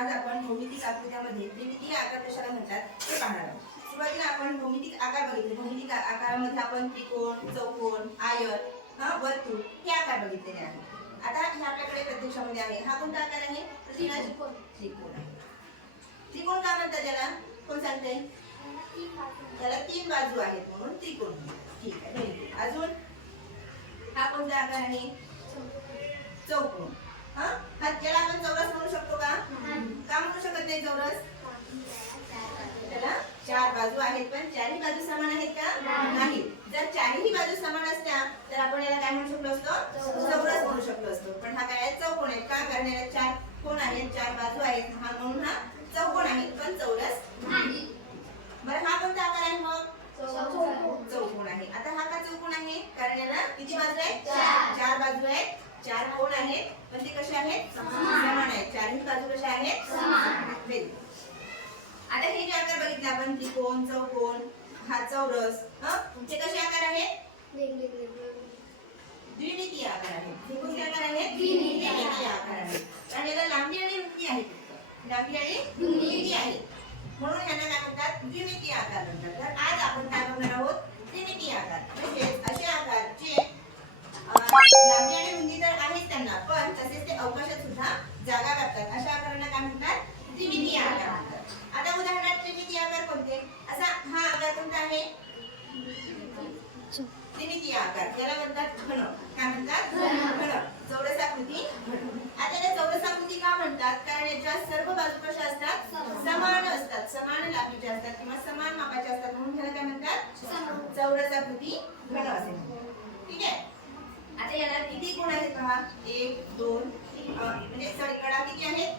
आज आपण भौमितिक आकृत्यामध्ये त्रिमितीय आकार कशाला म्हणतात ते पाहणार आहोत. सुरुवातीला आपण भौमितिक आकार बघितले. भौमितिक आकारामध्ये आपण त्रिकोण, चौकोन, आयत, वर्तुळ हे आकार बघितलेले आहेत. आता हे आपल्याकडे प्रत्यक्षामध्ये आहे. हा कोणता आकार आहे? त्रिकोण आहे. त्रिकोण का म्हणतात त्याला? कोण सांगते? त्याला तीन बाजू आहेत म्हणून त्रिकोण. ठीक आहे, व्हेरी गुड. अजून हा कोणता आकार आहे? चौकोन. त्याला आपण चौरस म्हणू शकतो का? का म्हणू शकत नाही चौरस? त्याला चार बाजू आहेत, पण चारही बाजू समान आहेत का? नाही. जर चारही बाजू समान असत्या तर आपण याला काय म्हणू शकलो असतो? चौरस म्हणू शकलो असतो. पण हा काय आहे? चौकोन आहे. का? कारण याला चार कोण आहेत, चार बाजू आहेत, हा म्हणून हा चौकोन आहे, पण चौरस नाही. बरं, हा कोणता आकार आहे मग? चौकोन आहे. आता हा का चौकोन आहे? कारण याला किती बाजू आहेत? चार बाजू आहेत, चार कोण आहेत, पण ते कसे आहेत? समान आहेत. चारही बाजू कशा आहेत? समान. आता हे जे आकार बघितले आपण, त्रिकोण, चौकोन, हा चौरस, ते कसे आकार आहेत? द्विमितीय आकार आहेत. हे कोणते आकार आहेत? द्विमितीय आकार आहेत. आणि याला लांबी आणि रुंदी आहे. लांबी आणि रुंदी आहे, म्हणून ह्यांना काय म्हणतात? द्विमितीय आकार म्हणतात. तर आज आपण काय बघणार आहोत? द्विमितीय आकार. म्हणजे असे आकार जे लांबी आणि रुंदी तर आहेत त्यांना, पण तसेच ते अवकाशात सुद्धा जागा व्यापतात. अशा आकारांना काय म्हणतात? द्विमितीय आकार म्हणतात. आता उदाहरणार्थ त्रिमितीय आकार कोणते? असा हा आकार कोणता आहे? त्रिमितीय आकार. याला म्हणतात घन. काय म्हणतात? घन. चौरसाकृती घन. आता या चौरसाकृती का म्हणतात? कारण याच्या सर्व बाजू कशा असतात? समान असतात, समान लांबीच्या असतात किंवा समान मापाच्या असतात, म्हणून ह्याला काय म्हणतात? चौरसाकृती घन असे म्हणतात. ठीक आहे. आता याला किती कोण आहेत पहा? 1 2 म्हणजे सॉरी कडा किती आहेत?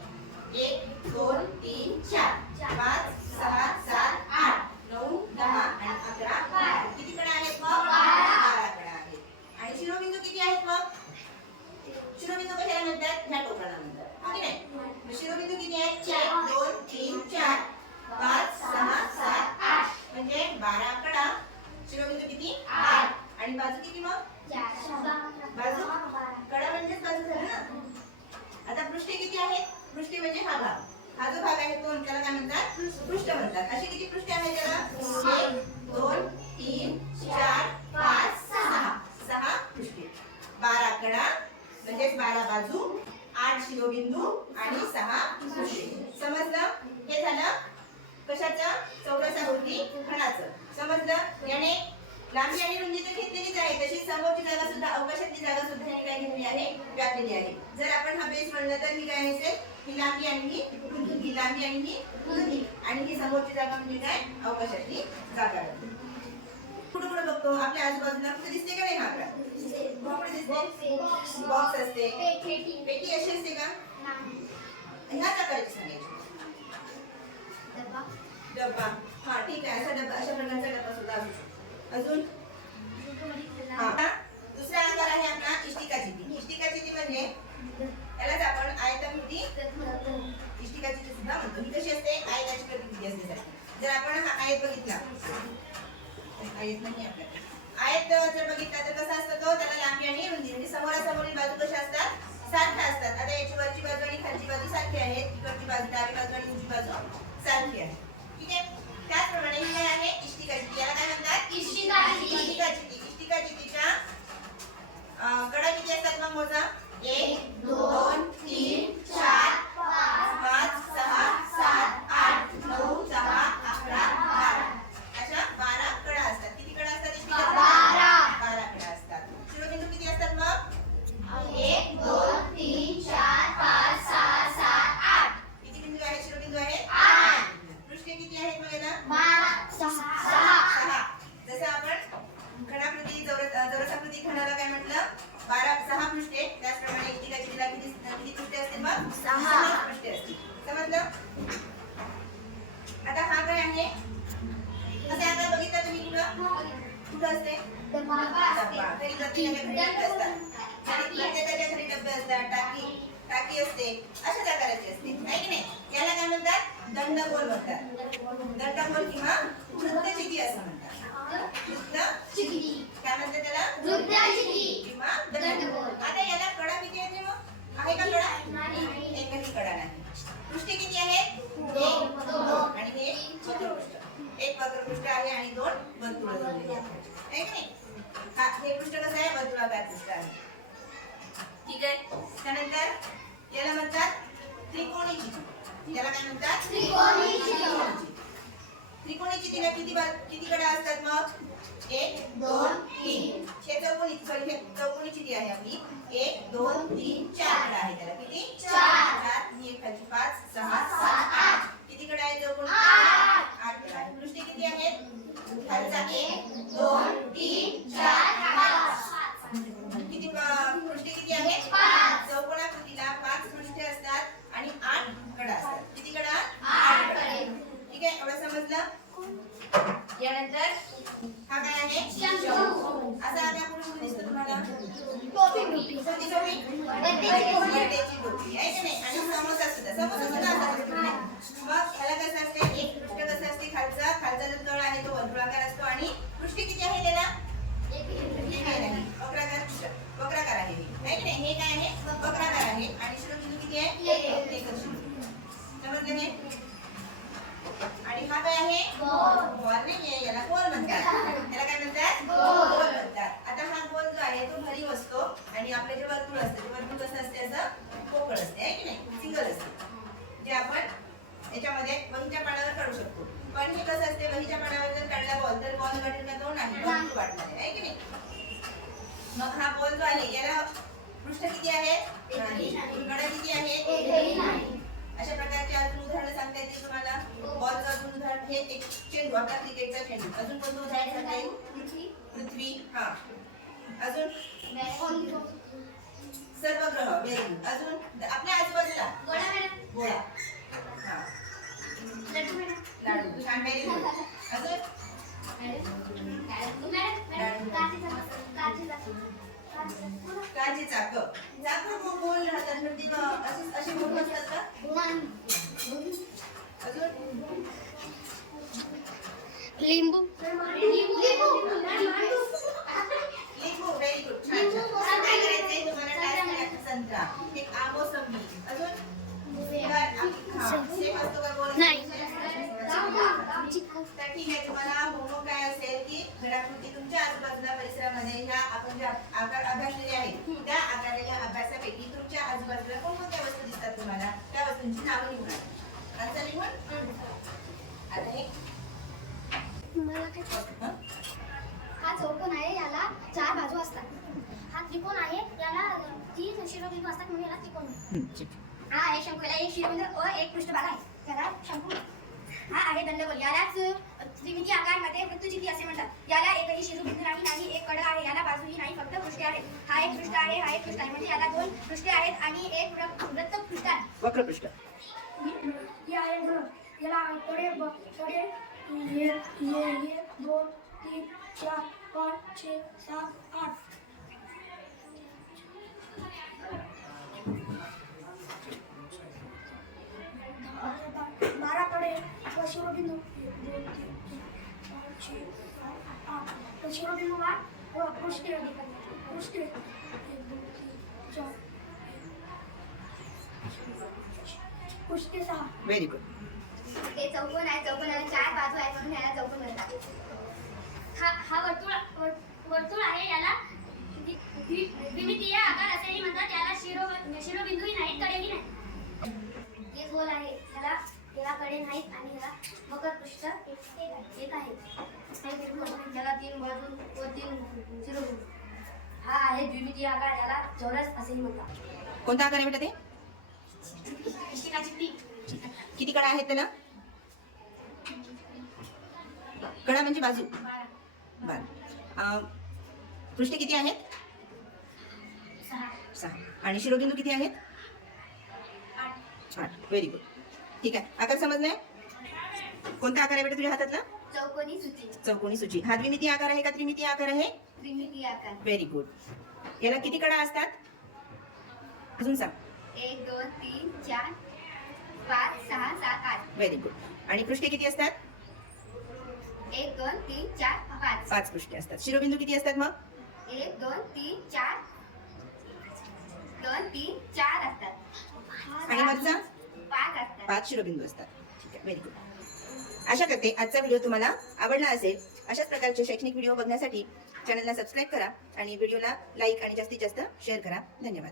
1 2 3 4 5 6 7 8 9 10 आणि 11 12. किती कडा आहेत मग? 12 कडा आहेत. आणि शिरोबिंदू किती आहेत मग? शिरोबिंदू कशाला म्हणतात? ह्या टोकाला म्हणतात. ठीक आहे. शिरोबिंदू किती आहेत? 1 2 3 4 5 6 7 8 म्हणजे 12 कडा. शिरोबिंदू किती? 8. आणि बाजू किती मग? बाजू कडा म्हणजेच बाजू झाला ना. आता पृष्ठे किती आहेत? पृष्ठे म्हणजे हा भाग. हा जो भाग आहे तो त्याला काय म्हणतात? पृष्ठ म्हणतात. अशी किती पृष्ठे आहेत त्याला? 1 2 3 4 5 6 पृष्ठे. 12 कडा म्हणजेच 12 बाजू, 8 शिरोबिंदू आणि 6 पृष्ठे. समजलं? हे झालं कशाचं? चौरसाकृती घनाचं. समजलं? याने लांबी आणि रुंदी तर घेतलेलीच आहे, तशी समोरची जागा सुद्धा, अवकाशातली जागा सुद्धा याने काय घेतली आहे? व्यापलेली आहे. जर आपण हा बेस म्हणलं तर ही काय असेल? ही लांबी आणि ही रुंदी. ही लांबी आणि ही रुंदी. आणि ही समोरची जागा म्हणजे काय? अवकाशातली जागा. पुढे पुढे बघतो आपल्या आजूबाजूला कुठे दिसते का नाही? हा आकार कुठे दिसते? बॉक्स असते, पेटी अशी असते का? ह्याच आकाराची सांगायची. डब्बा. हा ठीक आहे. असा डब्बा, अशा प्रकारचा डब्बा सुद्धा असू शकतो. अजून दुसरा आकार आहे आपला इष्टिकाचिती. इष्टिकाचिती म्हणजे यालाच आपण आयताकृती इष्टिकाचिती सुद्धा म्हणतो. ही कशी असते? आयताची प्रतिकृती असते सारखी. जर आपण हा आयत बघितला, आयत नाही आपल्याकडे, आयत जर बघितला तर कसा असतो तो? त्याला लांबी आणि रुंदी म्हणजे समोरासमोरील बाजू कशा असतात? सारख्या असतात. आता याची वरची बाजू आणि खालची बाजू सारखी आहे. इकडची बाजू, डावी बाजू आणि उजवी बाजू सारखी आहे. ठीक आहे. त्याचप्रमाणे ही काय आहे? इष्टिकाचिती. याला काय म्हणतात? इष्टिकाचिती. इष्टिकाचितीच्या कडा किती असतात मग मोजा? 1 2 3 4 5 6 7 8 9 10 11 12 अशा 12 कडा असतात. किती कडा असतात इष्टिकाचितीत? 12 कडा असतात. शिरोबिंदू किती असतात मग? 1 2 3 4 5 6 7 8. किती बिंदू आहेत? शिरोबिंदू आहेत 8. पृष्ठे किती आहेत मग याला? 6. जसं आपण घनाकृती चौरसाकृती घनाला काय म्हटलं? 6 पृष्ठे. त्याचप्रमाणे इष्टिकाचितीला किती पृष्ठे असतील मग? 6 पृष्ठे असतील. समजलं? आता हा काय आहे? असे आकार बघितला तुम्ही कुठं असते? डब्बा. घरी प्रत्येकाच्या घरी डब्बे असतात. प्रत्येकाच्या घरी डब्बे असतात. टाकी असते. अशाच आकाराची असते, आहे की नाही? याला काय म्हणतात? दंडगोल म्हणतात. दंडगोल किंवा वृत्तचिती असं म्हणतात. वृत्तचिती. काय म्हणतात त्याला? वृत्तचिती किंवा दंडगोल. आता याला कडा किती आहेत मग? आहे का कडा? एकही कडा नाही. पृष्ठे किती दोन वर्तुळ जोडलेली आहेत. आहे की नाही? हे पृष्ठ कसं आहे? वर्तुळाकार पृष्ठ आहे. ठीक आहे. त्यानंतर याला म्हणतात त्रिकोणी चित्र. याला काय म्हणतात? त्रिकोणी चित्र. त्रिकोणी चित्रीला किती कडा असतात मग? 1 2 3. हे चौकोनी चित्री आहे आपली. 1 2 3 4 कडा आहे त्याला. किती? 4. ही एक खालची 5 6 7 8. किती कडा आहे चौकोनी? 8 कडा आहे. पृष्ठे किती आहेत? खालचा 1 2 3 4 5. किती पृष्ठे किती आहेत? 5. चौकोनाकृतीला 5 पृष्ठे असतात आणि 8 कडा असतात. किती कडा? 8 कडा. ठीक आहे. एवढं समजलं? यानंतर हा काय आहे? शंकू. असा आता कुठे दिसतो तुम्हाला? टोपी. कोणती टोपी? बर्थडेची टोपी आहे की नाही? आणि समोसा सुद्धा असा दिसतो. मग ह्याला कसं असते? एक पृष्ठ कसं असते? खालचा जो तळ आहे तो वर्तुळाकार असतो आणि पृष्ठे किती आहे त्याला? एक नाही. वक्राकार आहे हे. की नाही? हे काय आहे? वक्राकार आहे आणि शिरोबिंदू किती आहे? एकच शिरोबिंदू. समजलं हे? आणि हा काय आहे? गोल नाहीये, याला गोल म्हणतात. याला काय म्हणतात? गोल म्हणतात. आता हा गोल जो आहे तो भरीव असतो आणि आपले जे वर्तुळ असते ते वर्तुळ कसं असते? असं पोकळ असते. आहे की नाही? सिंगल असते. जे आपण याच्यामध्ये वहीच्या पानावर काढू शकतो. पण हे कसं असते? वहीच्या पानावर जर काढला बॉल तर बॉल वाटेल का? तो नाही. वर्तुळ वाटणार आहे की नाही? मग हा बॉल जो आहे याला पृष्ठ किती आहे? कडा किती आहे? अशा प्रकारचे अजून उदाहरण सांगता येतील तुम्हाला. बॉलचं अजून उदाहरण हे एक चेंडू, आपला क्रिकेटचा चेंडू. अजून कोणतं उदाहरण सांगता येईल? पृथ्वी. हा. अजून सर्व ग्रह. Very good. अजून आपल्या आजूबाजूला गोळा. हा. लाडू. छान. Very good. अजून काची चाक. गोल राहतात म्हणजे असे गोल असतात का? अजून लिंबू. लिंबू. Very good. छान. काय करायचंय तुम्हाला? टास्क संत्रा. एक मोसंबी. अजून सेम असतो का गोल? नाही. ठीक आहे. तुम्हाला होमवर्क काय असेल की घडाकृती तुमच्या आजूबाजूला परिसरामध्ये ह्या आपण ज्या आकार अभ्यासलेले आहेत त्या आकारलेल्या अभ्यासापैकी तुमच्या आजूबाजूला कोणकोणत्या वस्तू दिसतात तुम्हाला त्या वस्तूंची नावं लिहून आन्सर लिहून. आता हे हा चौकोन आहे, याला 4 बाजू असतात. हा त्रिकोण आहे, याला 3 शिरोबिंदू असतात म्हणून याला त्रिकोण. हा आहे शंकू, याला एक शिरोबिंदू व एक पृष्ठभाग आहे, त्याला शंकू. हा आहे दंडगोल, यालाच त्रिमितीय आकारमध्ये वृत्तचिती असे म्हणतात. याला एकही शिरोबिंदू नाही, एक कडा आहे, याला बाजूही नाही, फक्त पृष्ठे आहेत. हा एक पृष्ठ आहे, हा एक पृष्ठ आहे, म्हणजे याला 2 पृष्ठे आहेत आणि एक वृत्तपृष्ठ आहे. वक्रपृष्ठ. हे आहे घन, याला कडे 1 2 3 4 5 6 7 8. बाराकडे व शिरोबिंदू 1 2 3 4 5 6 7 8. शिरोबिंदू व पृष्ठे 1 2 3 4 पृष्ठे 6. Very good. हे चौकोन आहे, चौकोनाला 4 बाजू आहेत म्हणून याला चौकोन म्हणतात. हा वर्तुळ आहे, याला द्विमितीय आकार असेही म्हणतात. याला शिरोबिंदूही नाहीत, कडेही नाही. हे गोल आहे, याला कडे नाहीत आणि याला वक्र पृष्ठ एक आहे. याला 3 बाजू व 3 शिरोबिंदू. हा आहे द्विमितीय आकार, याला चौरस असेही म्हणतात. कोणता आकार आहे बेटा ते? किती कडा आहेत त्याला? कडा म्हणजे बाजू. 12. पृष्ठे किती आहेत? 6. आणि शिरोबिंदू किती आहेत? 8. Very good. ठीक आहे. आकार समजलाय? कोणता आकार आहे बेटा तुझ्या हातातला? चौकोनी सूची. चौकोनी सूची. हा द्विमितीय आकार आहे का त्रिमितीय आकार आहे? त्रिमितीय आकार. Very good. याला किती कडा असतात? अजून सांग. 1 2 3 4 5 6 7 8. Very good. आणि पृष्ठे किती असतात? 1 2 3 4 5. 5 पृष्ठे असतात. शिरोबिंदू किती असतात मग? 1 2 3 4 2 3 4 असतात. आणि वरचा? 5 असतात. 5 शिरोबिंदू असतात. ठीक आहे. Very good. आशा करते आजचा व्हिडिओ तुम्हाला आवडला असेल. अशाच प्रकारचे शैक्षणिक व्हिडिओ बघण्यासाठी चॅनलला सबस्क्राईब करा आणि व्हिडिओला लाईक आणि जास्तीत जास्त शेअर करा. धन्यवाद.